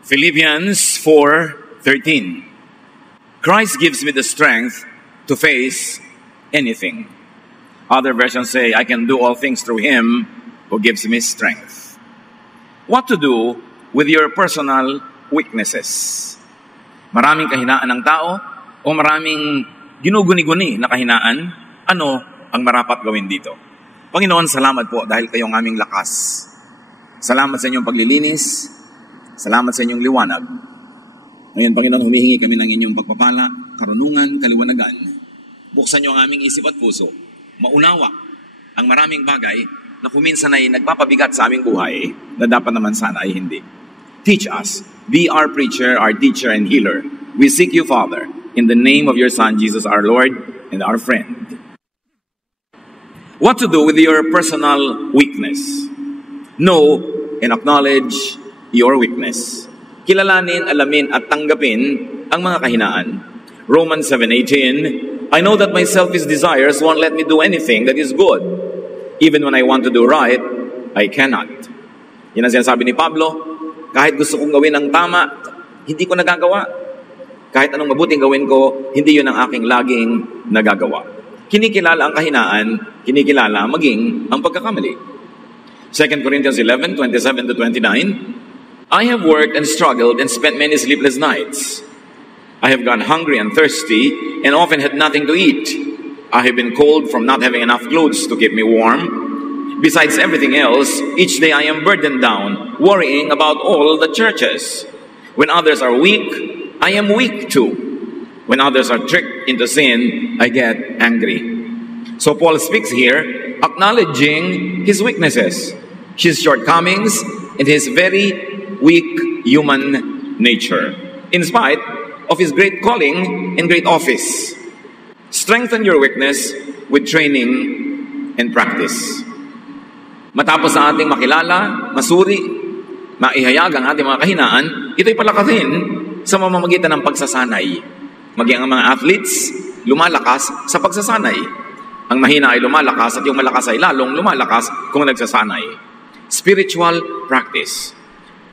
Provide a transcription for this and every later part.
Philippians 4:13. Christ gives me the strength to face anything. Other versions say, I can do all things through Him who gives me strength. What to do with your personal weaknesses? Maraming kahinaan ng tao o maraming ginuguni-guni na kahinaan, ano ang marapat gawin dito? Panginoon, salamat po dahil kayo ang aming lakas. Salamat sa inyong paglilinis. Salamat sa inyong liwanag. Ngayon, Panginoon, humihingi kami ng inyong pagpapala, karunungan, kaliwanagan. Buksan niyo ang aming isip at puso. Maunawa ang maraming bagay na kuminsan ay nagpapabigat sa aming buhay na dapat naman sana ay hindi. Teach us. Be our preacher, our teacher, and healer. We seek you, Father, in the name of your Son, Jesus, our Lord and our friend. What to do with your personal weakness? Know and acknowledge your weakness. Kilalanin, alamin, at tanggapin ang mga kahinaan. Romans 7:18, I know that my selfish desires won't let me do anything that is good. Even when I want to do right, I cannot. Yan ang sinasabi ni Pablo, kahit gusto kong gawin ang tama, hindi ko nagagawa. Kahit anong mabuting gawin ko, hindi yun ang aking laging nagagawa. Kinikilala ang kahinaan, kinikilala maging ang pagkakamali. 2 Corinthians 11:27-29, I have worked and struggled and spent many sleepless nights. I have gone hungry and thirsty and often had nothing to eat. I have been cold from not having enough clothes to keep me warm. Besides everything else, each day I am burdened down, worrying about all the churches. When others are weak, I am weak too. When others are tricked into sin, I get angry. So Paul speaks here, acknowledging his weaknesses, his shortcomings, and his very weak human nature, in spite of his great calling and great office. Strengthen your weakness with training and practice. Matapos sa ating makilala, masuri, maihayag ang ating mga kahinaan, ito'y palakasin sa mamamagitan ng pagsasanay. Maging ang mga athletes, lumalakas sa pagsasanay. Ang mahina ay lumalakas at yung malakas ay lalong lumalakas kung nagsasanay. Spiritual practice.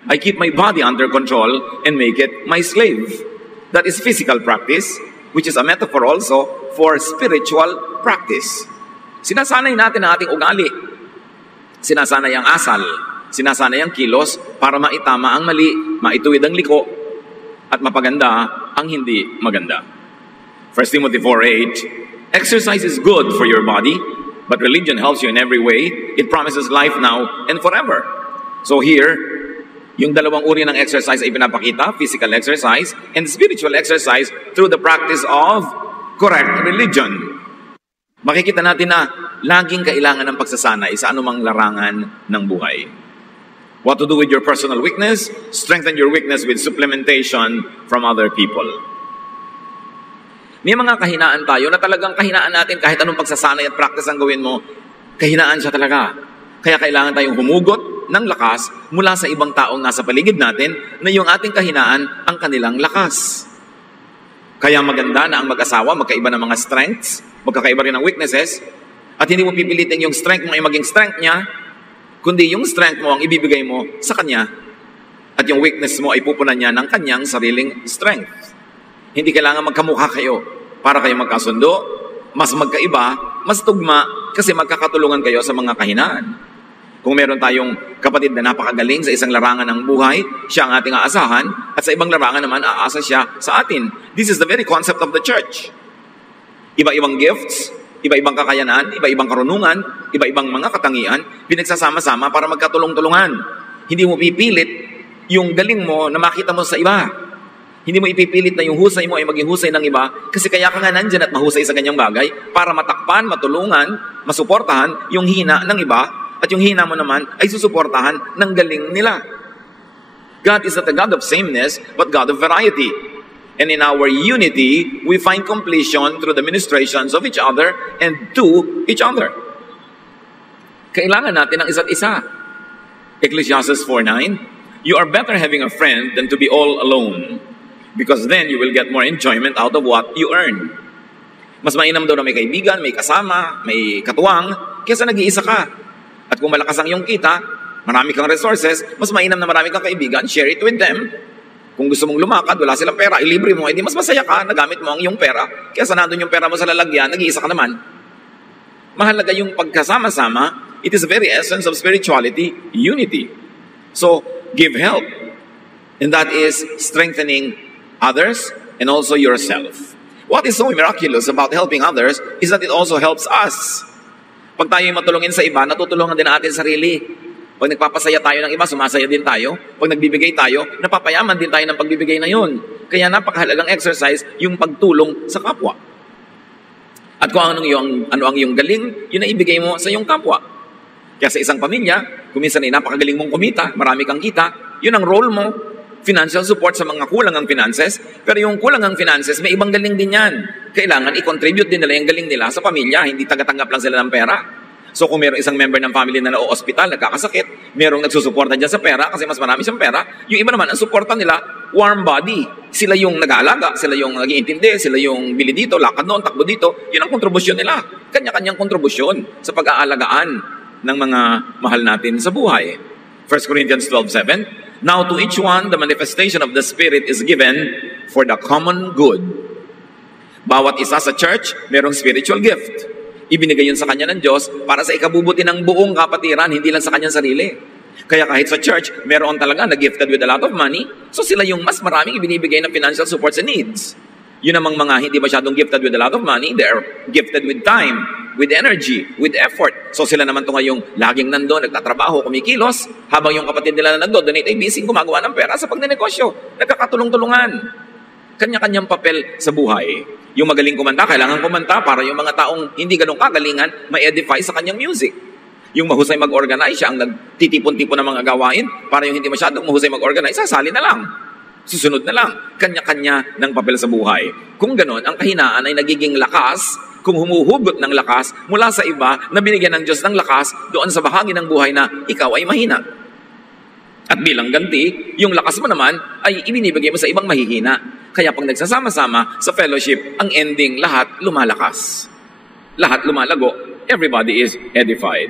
I keep my body under control and make it my slave. That is physical practice, which is a metaphor also for spiritual practice. Sinasanay natin ang ating ugali. Sinasanay ang asal. Sinasanay ang kilos para maitama ang mali, maituwid ang liko, at mapaganda ang hindi maganda. 1 Timothy 4:8, exercise is good for your body, but religion helps you in every way. It promises life now and forever. So here, yung dalawang uri ng exercise ay pinapakita, physical exercise and spiritual exercise through the practice of correct religion. Makikita natin na laging kailangan ng pagsasanay sa anumang larangan ng buhay. What to do with your personal weakness? Strengthen your weakness with supplementation from other people. May mga kahinaan tayo na talagang kahinaan natin kahit anong pagsasanay at practice ang gawin mo, kahinaan siya talaga. Kaya kailangan tayong humugot ng lakas mula sa ibang taong nasa paligid natin na yung ating kahinaan ang kanilang lakas. Kaya maganda na ang mag-asawa, magkaiba ng mga strengths, magkakaiba rin ng weaknesses, at hindi mo pipilitin yung strength mo ay maging strength niya, kundi yung strength mo ang ibibigay mo sa kanya, at yung weakness mo ay pupunan niya ng kanyang sariling strength. Hindi kailangan magkamukha kayo para kayo magkasundo, mas magkaiba, mas tugma, kasi magkakatulungan kayo sa mga kahinaan. Kung meron tayong kapatid na napakagaling sa isang larangan ng buhay, siya ang ating aasahan, at sa ibang larangan naman, aasa siya sa atin. This is the very concept of the church. Iba-ibang gifts, iba-ibang kakayanan, iba-ibang karunungan, iba-ibang mga katangian, pinagsasama-sama para magkatulong-tulungan. Hindi mo pipilit yung galing mo na makita mo sa iba. Hindi mo ipipilit na yung husay mo ay maging husay ng iba, kasi kaya ka nga nandyan at mahusay sa ganyang bagay para matakpan, matulungan, masuportahan yung hina ng iba, at yung hina mo naman ay susuportahan ng galing nila. God is not a God of sameness, but God of variety. And in our unity, we find completion through the ministrations of each other and to each other. Kailangan natin ang isa't isa. Ecclesiastes 4:9, you are better having a friend than to be all alone, because then you will get more enjoyment out of what you earn. Mas mainam daw na may kaibigan, may kasama, may katuwang, kaysa nag-iisa ka. At kung malakas ang iyong kita, marami kang resources, mas mainam na marami kang kaibigan, share it with them. Kung gusto mong lumakad, wala silang pera, ilibre mo, edi mas masaya ka, nagamit mo ang iyong pera. Kaya nandun yung pera mo sa lalagyan, nag-iisa ka naman. Mahalaga yung pagkasama-sama. It is the very essence of spirituality, unity. So, give help. And that is strengthening others and also yourself. What is so miraculous about helping others is that it also helps us. Pag tayo matulungin sa iba, natutulungan din natin sarili. Pag nagpapasaya tayo ng iba, sumasaya din tayo. Pag nagbibigay tayo, napapayaman din tayo ng pagbibigay na yun. Kaya napakahalagang exercise yung pagtulong sa kapwa. At kung ano ang iyong galing, yun na ibigay mo sa iyong kapwa. Kaya sa isang pamilya, kung minsan ay napakagaling mong kumita, marami kang kita, yun ang role mo. Financial support sa mga kulang ang finances, pero yung kulang ang finances, may ibang galing din yan. Kailangan i-contribute din nila yung galing nila sa pamilya, hindi tagatanggap lang sila ng pera. So kung mayroong isang member ng family na na-hospital, nagkakasakit, mayroong nagsusuporta dyan sa pera kasi mas marami siyang pera, yung iba naman, ang suporta nila, warm body. Sila yung nag-aalaga, sila yung nag-iintindi, sila yung bili dito, lakad noon, takbo dito. Yun ang kontribusyon nila. Kanya-kanyang kontribusyon sa pag-aalagaan ng mga mahal natin sa buhay. 1 Corinthians 12:7, now to each one, the manifestation of the Spirit is given for the common good. Bawat isa sa church, mayroong spiritual gift. Ibinigay yun sa kanya ng Diyos para sa ikabubuti ng buong kapatiran, hindi lang sa kanyang sarili. Kaya kahit sa church, meron talaga na gifted with a lot of money, so sila yung mas maraming ibinibigay ng financial supports and needs. Yun namang mga hindi masyadong gifted with a lot of money, they're gifted with time, with energy, with effort. So sila naman yung laging nandun, nagtatrabaho, kumikilos, habang yung kapatid nila na nagdo-donate ay busy gumagawa ng pera sa pagnenegosyo. Nagkakatulong-tulungan. Kanya-kanyang papel sa buhay. Yung magaling kumanta, kailangan kumanta para yung mga taong hindi ganun kagalingan, ma-edify sa kanyang music. Yung mahusay mag-organize, siya ang nagtitipon-tipon ng mga gawain, para yung hindi masyadong mahusay mag-organize, sasali na lang. Susunod na lang. Kanya-kanya ng papel sa buhay. Kung ganun, ang kahinaan ay nagiging lakas, kung humuhugot ng lakas mula sa iba na binigyan ng Diyos ng lakas doon sa bahagi ng buhay na ikaw ay mahina. At bilang ganti, yung lakas mo naman ay ibinibigay mo sa ibang mahihina. Kaya pag nagsasama-sama sa fellowship, ang ending, lahat lumalakas. Lahat lumalago. Everybody is edified.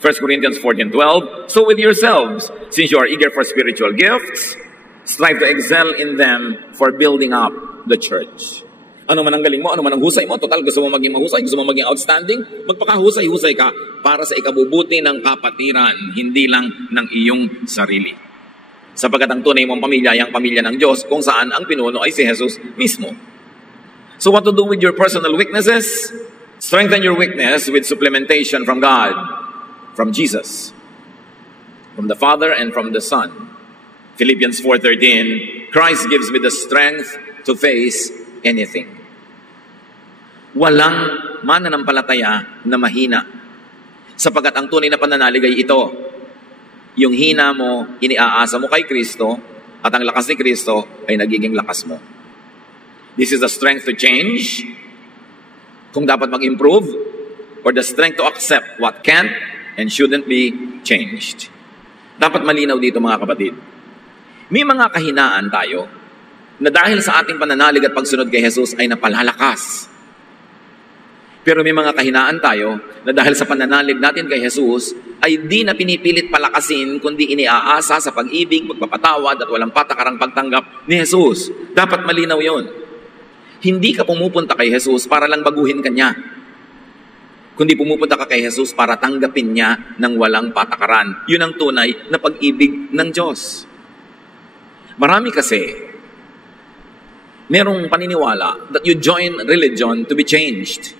1 Corinthians 14:12, so with yourselves, since you are eager for spiritual gifts, strive to excel in them for building up the church. Ano man ang galing mo, ano man ang husay mo, total gusto mo maging mahusay, gusto mo maging outstanding, magpakahusay-husay ka para sa ikabubuti ng kapatiran, hindi lang ng iyong sarili. Sapagkat ang tunay mong pamilya ay ang pamilya ng Diyos kung saan ang pinuno ay si Jesus mismo. So what to do with your personal weaknesses? Strengthen your weakness with supplementation from God, from Jesus, from the Father and from the Son. Philippians 4:13, Christ gives me the strength to face anything. Walang mananampalataya na mahina. Sapagkat ang tunay na pananalig ay ito. Yung hina mo, iniaasa mo kay Kristo, at ang lakas ni Kristo ay nagiging lakas mo. This is the strength to change, kung dapat mag-improve, or the strength to accept what can't and shouldn't be changed. Dapat malinaw dito mga kapatid. May mga kahinaan tayo na dahil sa ating pananalig at pagsunod kay Jesus ay napalalakas. Pero may mga kahinaan tayo na dahil sa pananalig natin kay Jesus ay di na pinipilit palakasin kundi iniaasa sa pag-ibig, magpapatawad at walang patakarang pagtanggap ni Jesus. Dapat malinaw yon. Hindi ka pumupunta kay Jesus para lang baguhin kanya. Kundi pumupunta ka kay Jesus para tanggapin niya ng walang patakaran. Yun ang tunay na pag-ibig ng Diyos. Marami kasi merong paniniwala that you join religion to be changed.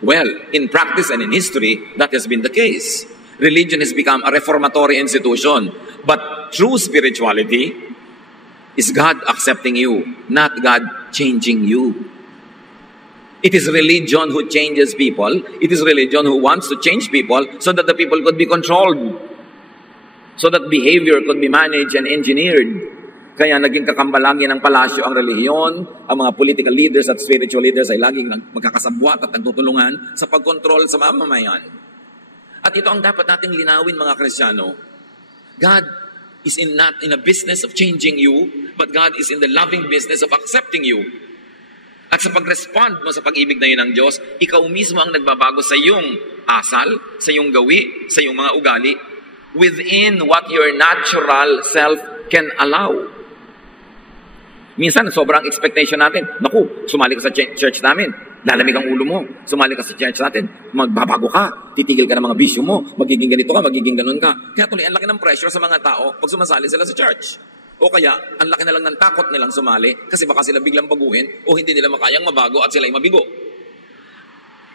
Well, in practice and in history, that has been the case. Religion has become a reformatory institution. But true spirituality is God accepting you, not God changing you. It is religion who changes people. It is religion who wants to change people so that the people could be controlled. So that behavior could be managed and engineered. Kaya naging kakambalangin ng palasyo ang relihiyon, ang mga political leaders at spiritual leaders ay laging magkakasabwat at nagtutulungan sa pagkontrol sa mamamayan. At ito ang dapat nating linawin mga Kristiyano. God is not in a business of changing you, but God is in the loving business of accepting you. At sa pag-respond mo sa pag-ibig na yun ng Diyos, ikaw mismo ang nagbabago sa iyong asal, sa iyong gawi, sa iyong mga ugali, within what your natural self can allow. Minsan, sobrang expectation natin. Naku, sumali ka sa church namin. Lalamig ang ulo mo. Sumali ka sa church natin. Magbabago ka. Titigil ka ng mga bisyo mo. Magiging ganito ka, magiging ganun ka. Kaya tuloy, ang laki ng pressure sa mga tao pag sumasali sila sa church. O kaya, ang laki na lang ng takot nilang sumali kasi baka sila biglang baguhin o hindi nila makayang mabago at sila'y mabigo.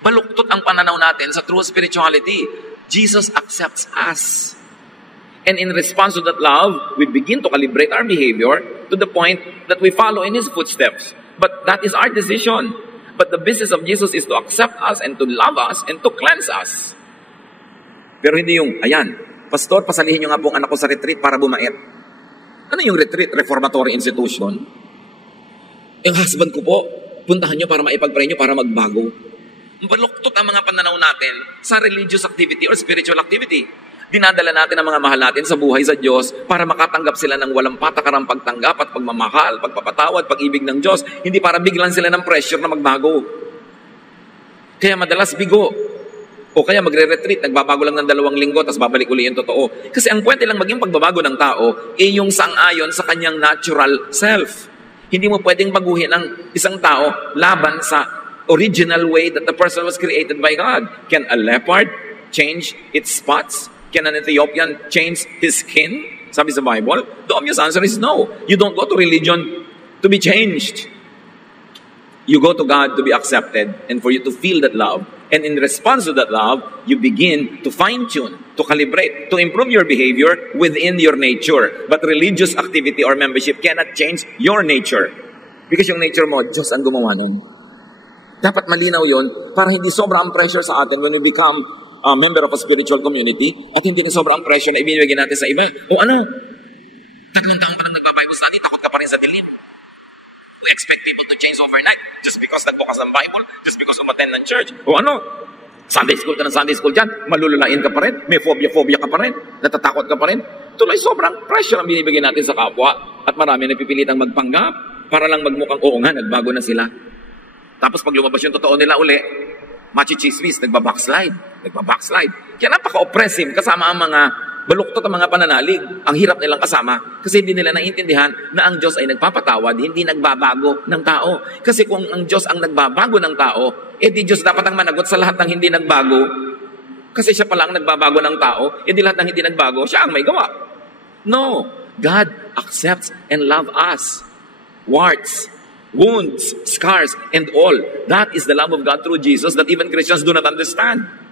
Baluktot ang pananaw natin sa true spirituality. Jesus accepts us. And in response to that love, we begin to calibrate our behavior to the point that we follow in His footsteps. But that is our decision. But the business of Jesus is to accept us and to love us and to cleanse us. Pero hindi yung, ayan, Pastor, pasalihin nyo nga pong anak ko sa retreat para bumait. Ano yung retreat? Reformatory institution? Yung husband ko po, puntahan nyo para maipag-pray nyo para magbago. Baluktot ang mga pananaw natin sa religious activity or spiritual activity. Dinadala natin ang mga mahal natin sa buhay sa Diyos para makatanggap sila ng walang patakarang pagtanggap at pagmamahal, pagpapatawad, pag-ibig ng Diyos. Hindi para biglan sila ng pressure na magbago. Kaya madalas bigo. O kaya magre-retreat, nagbabago lang ng 2 linggo, tapos babalik uli yung totoo. Kasi ang pwede lang maging pagbabago ng tao, yung sang-ayon sa kanyang natural self. Hindi mo pwedeng baguhin ang isang tao laban sa original way that the person was created by God. Can a leopard change its spots? Can an Ethiopian change his skin? Sabi sa Bible, the obvious answer is no. You don't go to religion to be changed. You go to God to be accepted and for you to feel that love. And in response to that love, you begin to fine-tune, to calibrate, to improve your behavior within your nature. But religious activity or membership cannot change your nature. Because yung nature mo, Diyos ang gumawa nun. Dapat malinaw yun para hindi sobrang pressure sa atin when we become a member of a spiritual community at hindi na sobrang pressure na ibinibigay natin sa iba. O ano? 3 taon pa lang nagpa-Bible study, takot ka pa rin sa dilim. We expect people to change overnight just because nagbukas ng Bible, just because umattend ng church. O ano? Sunday school ka ng Sunday school dyan, malululain ka pa rin, may phobia ka pa rin, natatakot ka pa rin. Tuloy sobrang pressure ang binibigay natin sa kapwa at marami napipilitang magpanggap para lang magmukhang oo nga, nagbago na sila. Tapos pag lumabas yung totoo nila uli, machi-chismis, nagbabackslide. Kaya napaka-oppressive kasama ang mga baluktot ang mga pananalig. Ang hirap nilang kasama kasi hindi nila naiintindihan na ang Diyos ay nagpapatawad, hindi nagbabago ng tao. Kasi kung ang Diyos ang nagbabago ng tao, di Diyos dapat ang managot sa lahat ng hindi nagbago. Kasi siya pala ang nagbabago ng tao, di lahat ng hindi nagbago, siya ang may gawa. No, God accepts and loves us. Warts, wounds, scars, and all. That is the love of God through Jesus that even Christians do not understand.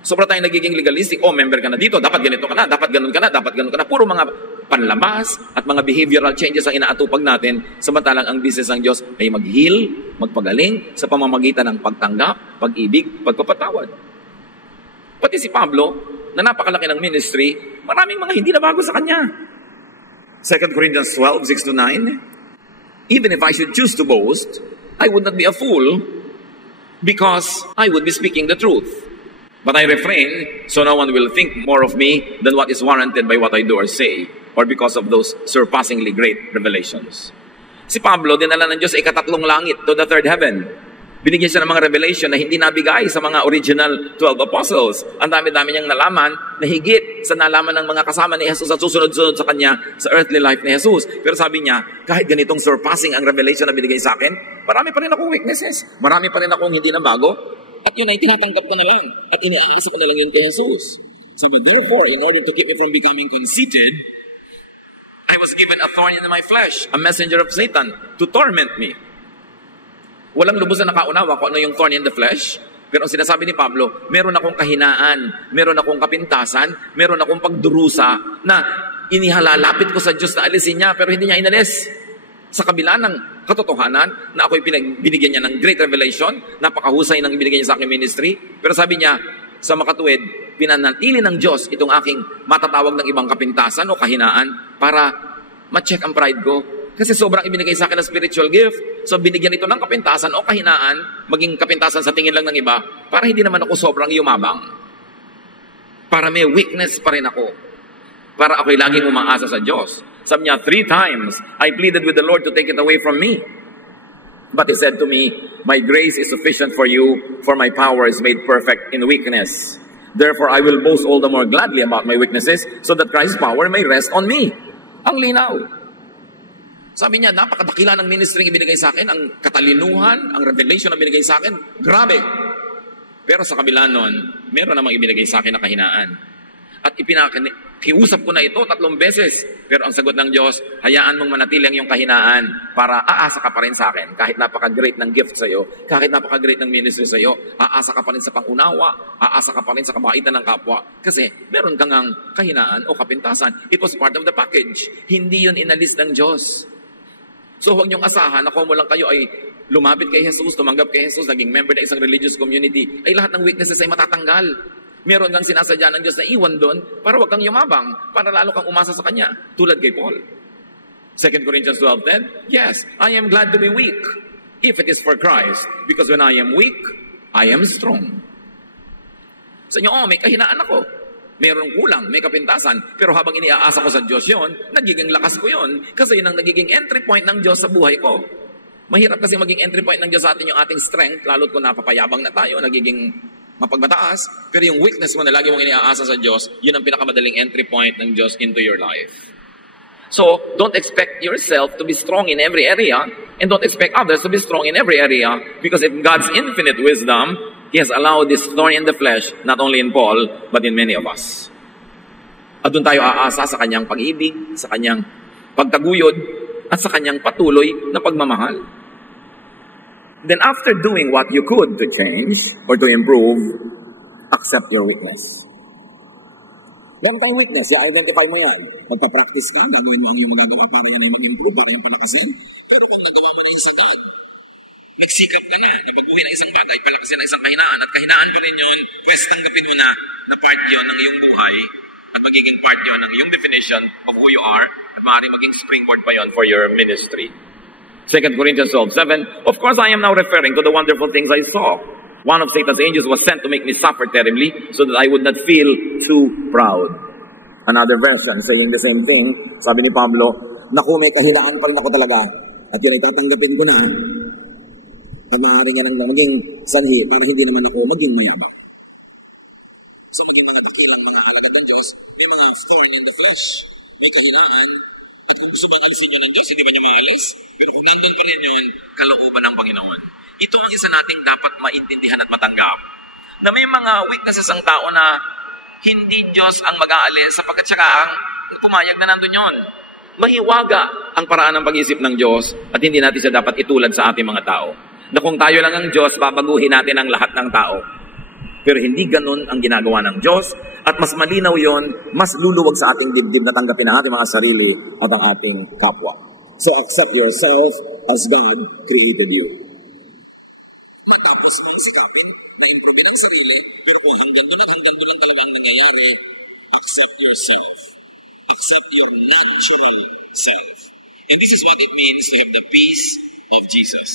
Sobra tayong nagiging legalistic. Member ka na dito, dapat ganito ka na, dapat ganun ka na, dapat ganun ka na. Puro mga panlabas at mga behavioral changes ang inaatupag natin, samantalang ang business ng Diyos ay mag-heal, magpagaling sa pamamagitan ng pagtanggap, pag-ibig, pagpapatawad. Pati si Pablo, na napakalaki ng ministry, maraming mga hindi na bago sa kanya. 2 Corinthians 12, 6-9, even if I should choose to boast, I would not be a fool because I would be speaking the truth. But I refrain so no one will think more of me than what is warranted by what I do or say or because of those surpassingly great revelations. Si Pablo, dinala ng Diyos ay katatlong langit to the third heaven. Binigyan siya ng mga revelation na hindi nabigay sa mga original 12 apostles. Ang dami-dami niyang nalaman na higit sa nalaman ng mga kasama ni Jesus at susunod-sunod sa kanya sa earthly life ni Jesus. Pero sabi niya, kahit ganitong surpassing ang revelation na binigay sa akin, marami pa rin akong weaknesses. Marami pa rin akong hindi na bago. At yun ay tinatanggap ko na lang. At iniaasa ko na lang yun kay Jesus. Sabi, therefore, in order to keep me from becoming conceited, I was given a thorn in my flesh, a messenger of Satan, to torment me. Walang lubos na nakaunawa kung ano yung thorn in the flesh. Pero ang sinasabi ni Pablo, meron akong kahinaan, meron akong kapintasan, meron akong pagdurusa na inihalalapit ko sa Diyos na alisin niya, pero hindi niya inalis. Sa kabila ng katotohanan na ako'y binigyan niya ng great revelation, napakahusay ng binigyan niya sa aking ministry, pero sabi niya, sa makatuwid, pinanatili ng Diyos itong aking matatawag ng ibang kapintasan o kahinaan para ma-check ang pride ko. Kasi sobrang ibinigay sa akin ng spiritual gift. So binigyan ito ng kapintasan o kahinaan, maging kapintasan sa tingin lang ng iba, para hindi naman ako sobrang yumabang. Para may weakness pa rin ako. Para ako'y laging umaasa sa Diyos. Sabi niya, 3 times, I pleaded with the Lord to take it away from me. But He said to me, my grace is sufficient for you, for my power is made perfect in weakness. Therefore, I will boast all the more gladly about my weaknesses, so that Christ's power may rest on me. Ang linaw. Sabi niya, napakadakila ng ministry ang ibinigay sa akin, ang katalinuhan, ang revelation na binigay sa akin, grabe. Pero sa kabila nun, meron namang ibinigay sa akin na kahinaan. At kiusap ko na ito 3 beses. Pero ang sagot ng Diyos, hayaan mong manatili ang iyong kahinaan para aasa ka pa rin sa akin. Kahit napaka-great ng gift sa iyo, kahit napaka-great ng ministry sa iyo, aasa ka pa rin sa pangunawa, aasa ka pa rin sa kabaitan ng kapwa. Kasi meron kang ang kahinaan o kapintasan. It was part of the package. Hindi yun inalis ng Diyos. So huwag niyong asahan na kung mo lang kayo ay lumapit kay Jesus, tumanggap kay Jesus, naging member ng isang religious community, ay lahat ng weaknesses ay matatanggal. Meron kang sinasadya ng Diyos na iwan doon para wag kang yumabang, para lalo kang umasa sa Kanya. Tulad kay Paul. 2 Corinthians 12:10, yes, I am glad to be weak if it is for Christ, because when I am weak, I am strong. Sa inyo, may kahinaan ako. Meron kulang, may kapintasan, pero habang iniaasa ko sa Diyos yon, nagiging lakas ko yon, kasi yun ang nagiging entry point ng Diyos sa buhay ko. Mahirap kasi maging entry point ng Diyos sa atin yung ating strength, lalo't kung napapayabang na tayo, nagiging mapagmataas, pero yung weakness mo na lagi mong iniaasa sa Diyos, yun ang pinakamadaling entry point ng Diyos into your life. So, don't expect yourself to be strong in every area, and don't expect others to be strong in every area, because in God's infinite wisdom, He has allowed this thorn in the flesh, not only in Paul, but in many of us. At doon tayo aasa sa Kanyang pag-ibig, sa Kanyang pagtaguyod, at sa Kanyang patuloy na pagmamahal. Then after doing what you could to change or to improve, accept your weakness. Meron tayong weakness, i-identify mo yan. Magpa-practice ka, gagawin mo ang iyong magagawa para yan ay mag-improve, para yan palakasin. Pero kung nagawa mo na yung sagad, magsikap ka na baguhin ang isang bagay, palakasin ang isang kahinaan, at kahinaan pa rin yun, pwes tanggapin mo na part yun ng iyong buhay, at magiging part yun ng iyong definition of who you are, at maaaring maging springboard pa yun for your ministry. 2 Corinthians 12:7, of course I am now referring to the wonderful things I saw. One of Satan's angels was sent to make me suffer terribly so that I would not feel too proud. Another version saying the same thing, sabi ni Pablo, naku, may kahinaan pa rin ako talaga, at yun ay tatanggapin ko na, at maaaring yan ang maging sanhi para hindi naman ako maging mayabang. So maging mga dakilang mga alagad ng Diyos, may mga thorn in the flesh, may kahinaan. At kung gusto ba alisin yun ng Diyos, hindi ba niya maalis? Pero kung nandun pa rin yun, kalooban ng Panginoon. Ito ang isa nating dapat maintindihan at matanggap. Na may mga weaknesses ang tao na hindi Diyos ang mag-aalis sapagkat siya ang pumayag na nandun yun. Mahiwaga ang paraan ng pag-isip ng Diyos at hindi natin siya dapat itulad sa ating mga tao. Na kung tayo lang ang Diyos, babaguhin natin ang lahat ng tao. Pero hindi ganun ang ginagawa ng Diyos. At mas malinaw yon, mas luluwag sa ating dibdib na tanggapin ang ating mga sarili at ang ating kapwa. So accept yourself as God created you. Matapos mong sikapin na improve ang sarili, pero kung hanggang doon lang talaga ang nangyayari, accept yourself. Accept your natural self. And this is what it means to have the peace of Jesus.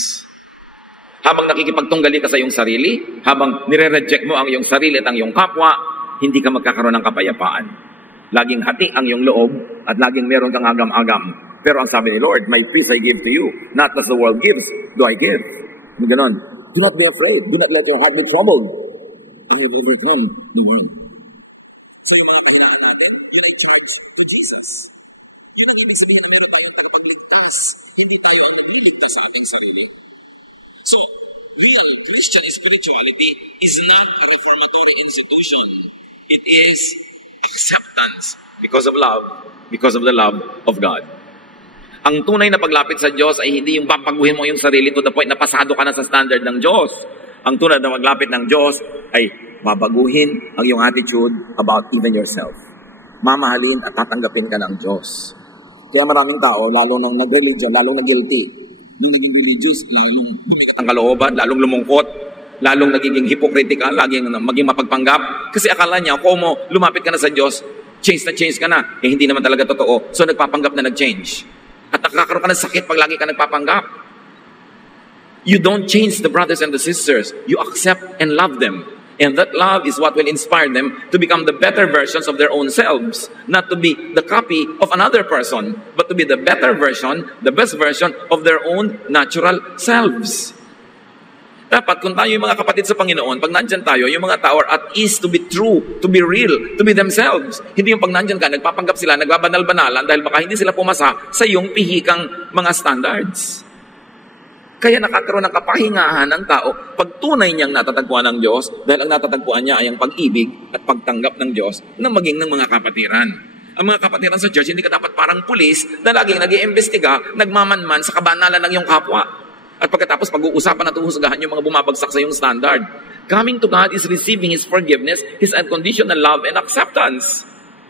Habang nakikipagtunggali ka sa iyong sarili, habang nire-reject mo ang iyong sarili at ang iyong kapwa, hindi ka magkakaroon ng kapayapaan. Laging hati ang iyong loob at laging meron kang agam-agam. Pero ang sabi ni Lord, my peace I give to you, not as the world gives, do I give. Ganon. Do not be afraid. Do not let your heart be troubled. For you will overcome the world. So yung mga kahinaan natin, yun ay charge to Jesus. Yun ang ibig sabihin na meron tayong tagapagligtas. Hindi tayo ang nagliligtas sa ating sarili. So, real Christian spirituality is not a reformatory institution. It is acceptance because of love, because of the love of God. Ang tunay na paglapit sa Diyos ay hindi yung papaguhin mo yung sarili to the point na pasado ka na sa standard ng Diyos. Ang tunay na paglapit ng Diyos ay babaguhin ang iyong attitude about even yourself. Mamahalin at tatanggapin ka ng Diyos. Kaya maraming tao, lalo nang nag-religion, lalong nag-guilty. Nung naging religious, lalong bumigat ang kalooban, lalong lumungkot, lalong nagiging hypocritical, laging maging mapagpanggap. Kasi akala niya, kung mo lumapit ka na sa Diyos, change ka na. Eh, hindi naman talaga totoo. So, nagpapanggap na nag-change. At nakakaroon ka ng sakit pag lagi ka nagpapanggap. You don't change the brothers and the sisters. You accept and love them. And that love is what will inspire them to become the better versions of their own selves. Not to be the copy of another person, but to be the better version, the best version of their own natural selves. Dapat kung tayo yung mga kapatid sa Panginoon, pag nandyan tayo, yung mga tao are at ease to be true, to be real, to be themselves. Hindi yung pag nandyan ka, nagpapanggap sila, nagbabanal-banalan dahil baka hindi sila pumasa sa iyong pihikang mga standards. Kaya nakakaroon ng kapahingahan ng tao pag tunay niyang natatagpuan ng Diyos dahil ang natatagpuan niya ay ang pag-ibig at pagtanggap ng Diyos na maging ng mga kapatiran. Ang mga kapatiran sa church, hindi ka dapat parang pulis na laging nag-iimbestiga, nagmamanman sa kabanalan ng iyong kapwa. At pagkatapos pag-uusapan at uhusgahan yung mga bumabagsak sa iyong standard. Coming to God is receiving His forgiveness, His unconditional love and acceptance.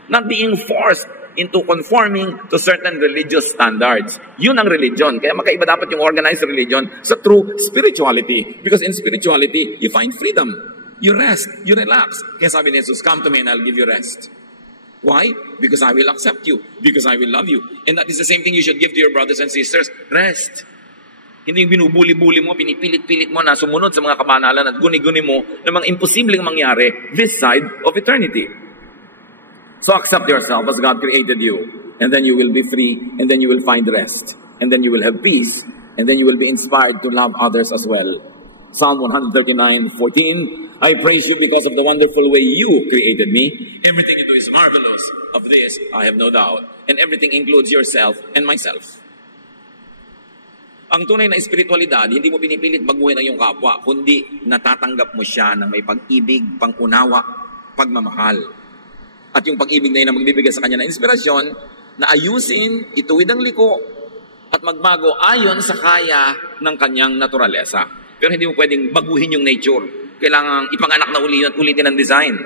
Not being forced into conforming to certain religious standards. Yun ang religion. Kaya magkaiba dapat yung organized religion sa true spirituality. Because in spirituality, you find freedom. You rest. You relax. Kaya sabi ni Jesus, come to me and I'll give you rest. Why? Because I will accept you. Because I will love you. And that is the same thing you should give to your brothers and sisters. Rest. Hindi yung binubuli-buli mo, pinipilit-pilit mo na sumunod sa mga kabanalan at guni-guni mo na mga imposibleng mangyari this side of eternity. So accept yourself as God created you. And then you will be free. And then you will find rest. And then you will have peace. And then you will be inspired to love others as well. Psalm 139:14, I praise you because of the wonderful way you created me. Everything you do is marvelous. Of this, I have no doubt. And everything includes yourself and myself. Ang tunay na espiritualidad, hindi mo pinipilit baguhin ang iyong kapwa, kundi natatanggap mo siya ng may pag-ibig, pang-unawa, pagmamahal. At yung pag-ibig na yun ang magbibigay sa kanya ng inspirasyon, na ayusin, ituwid ang liko, at magbago ayon sa kaya ng kanyang naturalesa. Pero hindi mo pwedeng baguhin yung nature. Kailangan ipanganak na ulitin ang design.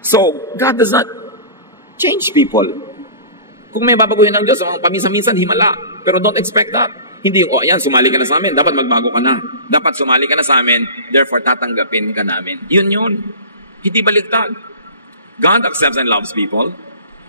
So, God does not change people. Kung may babaguhin ng Diyos, paminsan-minsan, himala. Pero don't expect that. Hindi yung, ayan, sumali ka na sa amin, dapat magbago ka na. Dapat sumali ka na sa amin, therefore tatanggapin ka namin. Yun. Hindi baligtad. God accepts and loves people.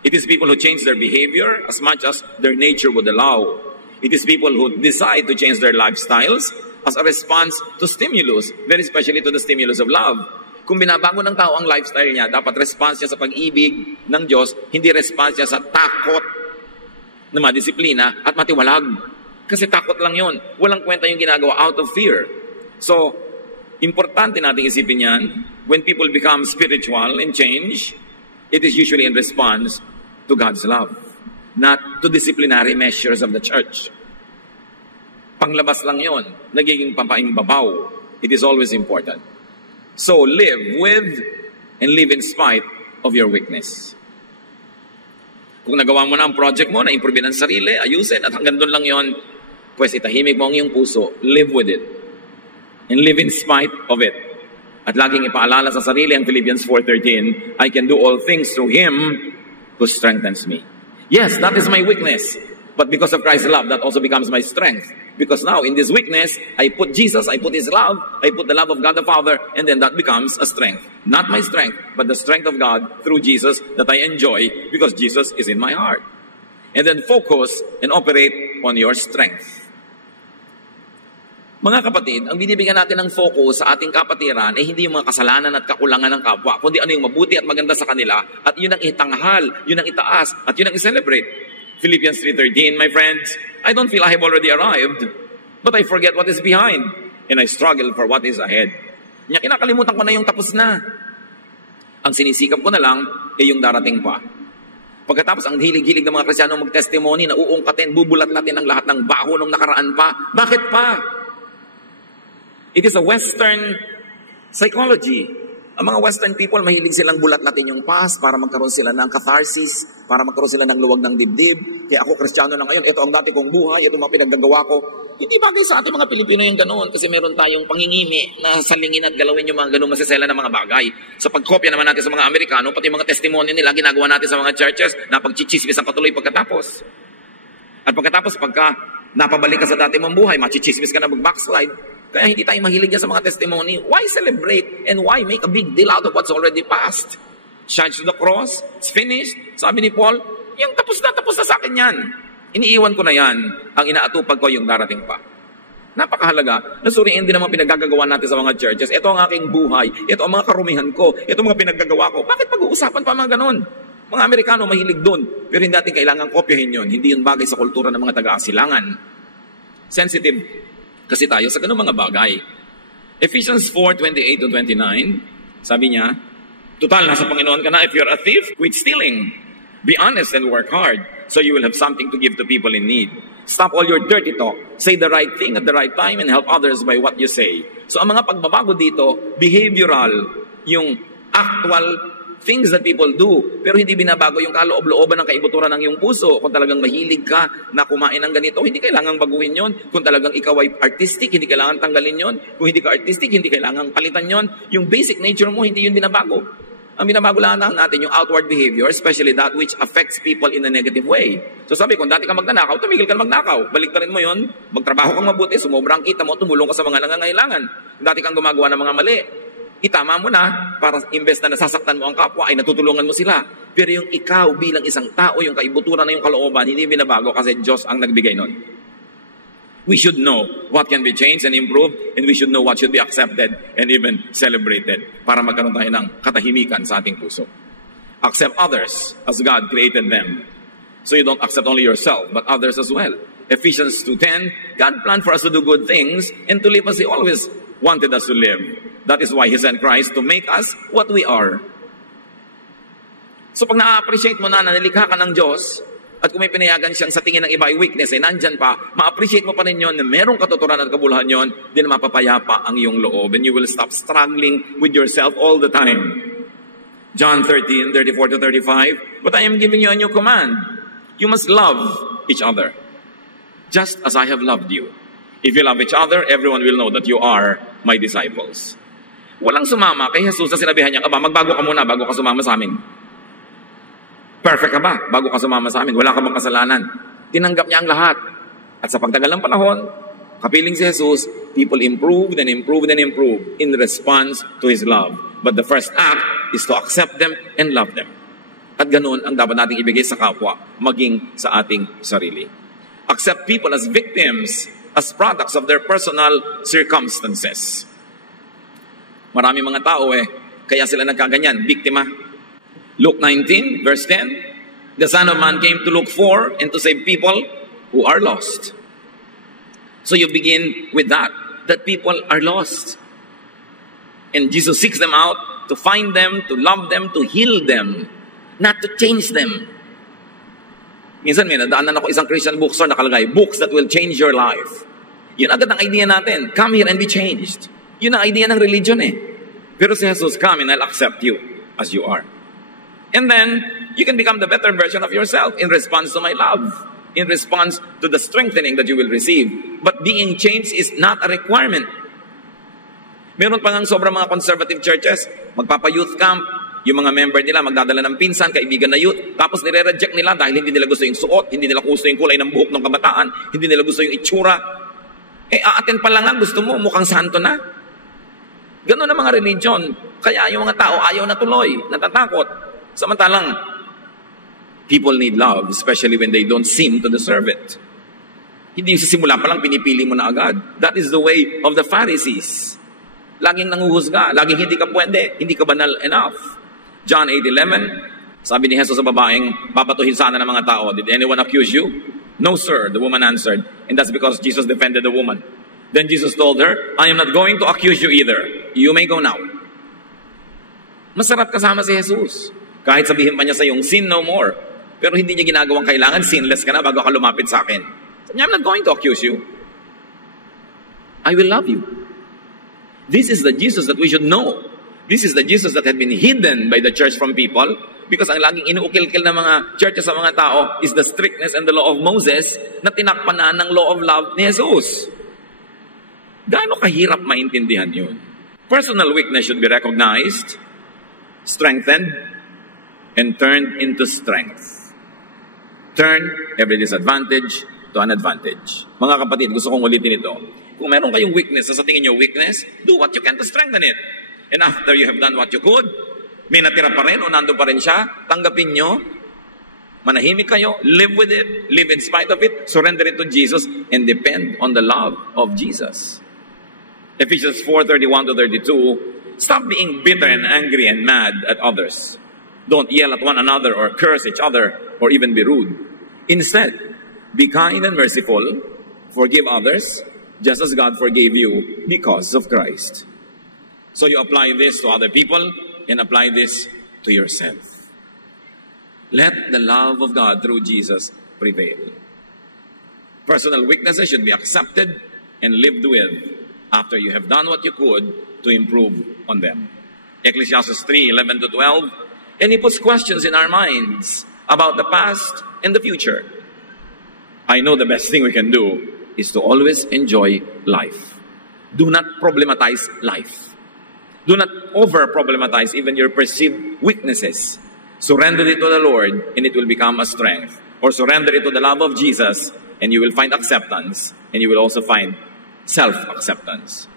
It is people who change their behavior as much as their nature would allow. It is people who decide to change their lifestyles as a response to stimulus, very especially to the stimulus of love. Kung binabago ng tao ang lifestyle niya, dapat response niya sa pag-ibig ng Diyos, hindi response niya sa takot na madisiplina at matiwalag. Kasi takot lang yon. Walang kwenta yung ginagawa out of fear. So, importante natin isipin yan. When people become spiritual and change, it is usually in response to God's love, not to disciplinary measures of the church. Panglabas lang yon. Nagiging pampaimbabaw. It is always important. So, live with and live in spite of your weakness. Kung nagawa mo na ang project mo, na-improve ang sarili, ayusin, at hanggang doon lang yon, pues itahimik mo ang iyong puso, live with it. And live in spite of it. At laging ipaalala sa sarili ang Philippians 4:13, I can do all things through Him who strengthens me. Yes, that is my weakness. But because of Christ's love, that also becomes my strength. Because now, in this weakness, I put Jesus, I put His love, I put the love of God the Father, and then that becomes a strength. Not my strength, but the strength of God through Jesus that I enjoy because Jesus is in my heart. And then focus and operate on your strength. Mga kapatid, ang binibigyan natin ng focus sa ating kapatiran ay hindi yung mga kasalanan at kakulangan ng kapwa, kundi ano yung mabuti at maganda sa kanila, at yun ang itanghal, yun ang itaas, at yun ang i-celebrate. Philippians 3:13, my friends, I don't feel I have already arrived, but I forget what is behind, and I struggle for what is ahead. Kinakalimutan ko na yung tapos na. Ang sinisikap ko na lang ay yung darating pa. Pagkatapos, ang hilig-hilig ng mga Kristiyano mag-testimony na uungkatin, bubulat-latin ang lahat ng baho nung nakaraan pa. Bakit pa? It is a Western psychology. Ang mga Western people, mahilig silang bulat natin yung past para magkaroon sila ng catharsis, para magkaroon sila ng luwag ng dibdib. Kaya ako, Kristiyano na ngayon, ito ang dati kong buhay, ito mga pinaggagawa ko. Hindi bagay sa ating mga Pilipino yung ganoon kasi meron tayong pangingimi na salingin at galawin yung mga ganoong masisela ng mga bagay. Sa pagkopya naman natin sa mga Amerikano, pati yung mga testimony nila, ginagawa natin sa mga churches na pagchichismis ang katuloy pagkatapos. At pagkatapos, pagka napabalik ka sa dati mong buhay, machichismis ka na mag-backslide. Kaya hindi tayo mahilig yan sa mga testimony. Why celebrate and why make a big deal out of what's already past? Charged to the cross, it's finished. Sabi ni Paul, yung tapos na sa akin yan. Iniiwan ko na yan. Ang inaatupag ko yung darating pa. Napakahalaga. Nasuriin din naman pinaggagawa natin sa mga churches. Ito ang aking buhay. Ito ang mga karumihan ko. Ito ang mga pinaggagawa ko. Bakit pag-uusapan pa mga ganon? Mga Amerikano mahilig doon. Pero hindi natin kailangan kopyahin yun. Hindi yun bagay sa kultura ng mga taga-asilangan. Sensitive Kasi tayo sa ganung mga bagay. Ephesians 4:28-29, sabi niya, total, nasa Panginoon ka na. If you're a thief, quit stealing. Be honest and work hard so you will have something to give to people in need. Stop all your dirty talk. Say the right thing at the right time and help others by what you say. So ang mga pagbabago dito, behavioral, yung actual things that people do, pero hindi binabago yung kaloob-looban ng kaibuturan ng iyong puso. Kung talagang mahilig ka na kumain ng ganito, hindi kailangang baguhin yon. Kung talagang ikaw ay artistic, hindi kailangan tanggalin yon. Kung hindi ka artistic, hindi kailangang palitan yon. Yung basic nature mo, hindi yun binabago. Ang binabago lang natin yung outward behavior, especially that which affects people in a negative way. So sabi, kung dati ka magnanakaw, tumigil ka magnakaw. Baliktarin mo yon, magtrabaho kang mabuti, sumubrang kita mo, tumulong ka sa mga nangangailangan. Kung dati kang gumagawa ng mga mali, itama mo na, para imbes na nasasaktan mo ang kapwa, ay natutulungan mo sila. Pero yung ikaw bilang isang tao, yung kaibuturan na yung kalooban, hindi binabago kasi Diyos ang nagbigay nun. We should know what can be changed and improved, and we should know what should be accepted and even celebrated para magkaroon tayo ng katahimikan sa ating puso. Accept others as God created them. So you don't accept only yourself, but others as well. Ephesians 2:10, God planned for us to do good things and to live as He always wanted us to live. That is why He sent Christ to make us what we are. So pag na-appreciate mo na nilikha ka ng Diyos, at kung may pinayagan siyang sa tingin ng iba ay weakness, ay nandyan pa, ma-appreciate mo pa rin yun na merong katuturan at kabuluhan yun, din mapapayapa ang iyong loob. And you will stop struggling with yourself all the time. John 13:34-35, but I am giving you a new command. You must love each other, just as I have loved you. If you love each other, everyone will know that you are my disciples. Walang sumama kay Jesus na sinabihan niya, aba, magbago ka muna bago ka sumama sa amin. Perfect ka ba bago ka sumama sa amin? Wala ka bang kasalanan? Tinanggap niya ang lahat. At sa pagtagal ng panahon, kapiling si Jesus, people improved and improved and improved in response to His love. But the first act is to accept them and love them. At ganoon ang dapat nating ibigay sa kapwa, maging sa ating sarili. Accept people as victims, as products of their personal circumstances. Marami mga tao kaya sila nagkaganyan, biktima. Luke 19, verse 10, the Son of Man came to look for and to save people who are lost. So you begin with that people are lost. And Jesus seeks them out to find them, to love them, to heal them, not to change them. Minsan may nadaanan ako isang Christian bookstore nakalagay, books that will change your life. Yun agad ang idea natin, come here and be changed. Yun ang idea ng religion Pero si Jesus, come and I'll accept you as you are. And then, you can become the better version of yourself in response to my love, in response to the strengthening that you will receive. But being changed is not a requirement. Meron pa ngang sobrang mga conservative churches, magpapa-youth camp, yung mga member nila magdadala ng pinsan, kaibigan na youth, tapos nire-reject nila dahil hindi nila gusto yung suot, hindi nila gusto yung kulay ng buhok ng kabataan, hindi nila gusto yung itsura. Aaten pa lang gusto mo, mukhang santo na. Ganun ang mga religion. Kaya yung mga tao ayaw na tuloy, natatakot. Samantalang, people need love, especially when they don't seem to deserve it. Hindi sa simula pa lang pinipili mo na agad. That is the way of the Pharisees. Laging nanguhusga, laging hindi ka pwede, hindi ka banal enough. John 8:11, sabi ni Jesus sa babaeng, babatuhin sana ng mga tao, did anyone accuse you? No, sir, the woman answered. And that's because Jesus defended the woman. Then Jesus told her, I am not going to accuse you either. You may go now. Masarap kasama si Jesus. Kahit sabihin pa niya sa iyong, sin no more. Pero hindi niya ginagawang kailangan, sinless ka na bago ka lumapit sa akin. Sabi niya, I'm not going to accuse you. I will love you. This is the Jesus that we should know. This is the Jesus that had been hidden by the church from people because ang laging inuukil-kil ng mga churches sa mga tao is the strictness and the law of Moses na tinakpan na ng law of love ni Jesus. Gaano kahirap maintindihan yun? Personal weakness should be recognized, strengthened, and turned into strength. Turn every disadvantage to an advantage. Mga kapatid, gusto kong ulitin ito. Kung meron kayong weakness, sa tingin nyo weakness, do what you can to strengthen it. And after you have done what you could, may natira pa rin o nandun pa rin siya, tanggapin nyo, manahimik kayo, live with it, live in spite of it, surrender it to Jesus, and depend on the love of Jesus. Ephesians 4:31-32, stop being bitter and angry and mad at others. Don't yell at one another or curse each other or even be rude. Instead, be kind and merciful, forgive others, just as God forgave you because of Christ. So you apply this to other people and apply this to yourself. Let the love of God through Jesus prevail. Personal weaknesses should be accepted and lived with after you have done what you could to improve on them. Ecclesiastes 3:11 to 12. And he puts questions in our minds about the past and the future. I know the best thing we can do is to always enjoy life. Do not problematize life. Do not over-problematize even your perceived weaknesses. Surrender it to the Lord and it will become a strength. Or surrender it to the love of Jesus and you will find acceptance and you will also find self-acceptance.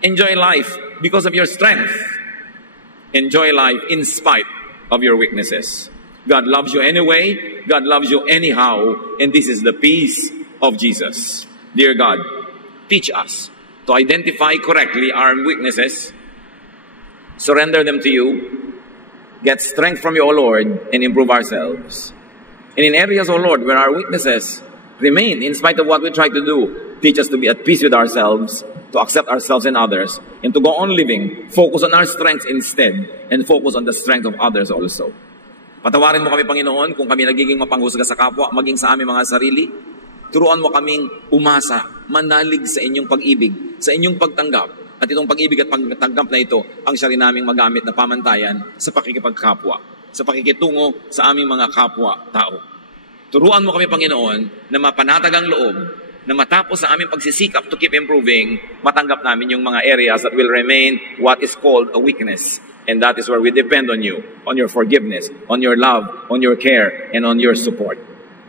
Enjoy life because of your strength. Enjoy life in spite of your weaknesses. God loves you anyway. God loves you anyhow. And this is the peace of Jesus. Dear God, teach us to identify correctly our weaknesses, surrender them to you, get strength from you, O Lord, and improve ourselves. And in areas, O Lord, where our weaknesses remain, in spite of what we try to do, teach us to be at peace with ourselves, to accept ourselves and others, and to go on living, focus on our strengths instead, and focus on the strength of others also. Patawarin mo kami, Panginoon, kung kami nagiging mapanghusga sa kapwa, maging sa aming mga sarili. Turuan mo kaming umasa, manalig sa inyong pag-ibig, sa inyong pagtanggap. At itong pag-ibig at pagtanggap na ito, ang siya rin naming magamit na pamantayan sa pakikipagkapwa, sa pakikitungo sa aming mga kapwa-tao. Turuan mo kami, Panginoon, na mapanatag ang loob, na matapos sa aming pagsisikap to keep improving, matanggap namin yung mga areas that will remain what is called a weakness. And that is where we depend on you, on your forgiveness, on your love, on your care, and on your support.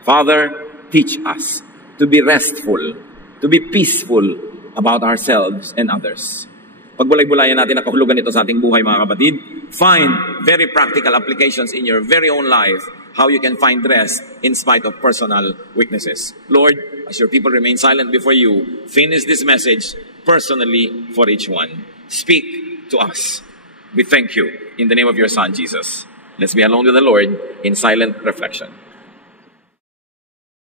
Father, teach us to be restful, to be peaceful about ourselves and others. Pagbulay-bulayan natin ang kahulugan nito sa ating buhay, mga kapatid. Find very practical applications in your very own life, how you can find rest in spite of personal weaknesses. Lord, as your people remain silent before you, finish this message personally for each one. Speak to us. We thank you in the name of your Son, Jesus. Let's be alone with the Lord in silent reflection.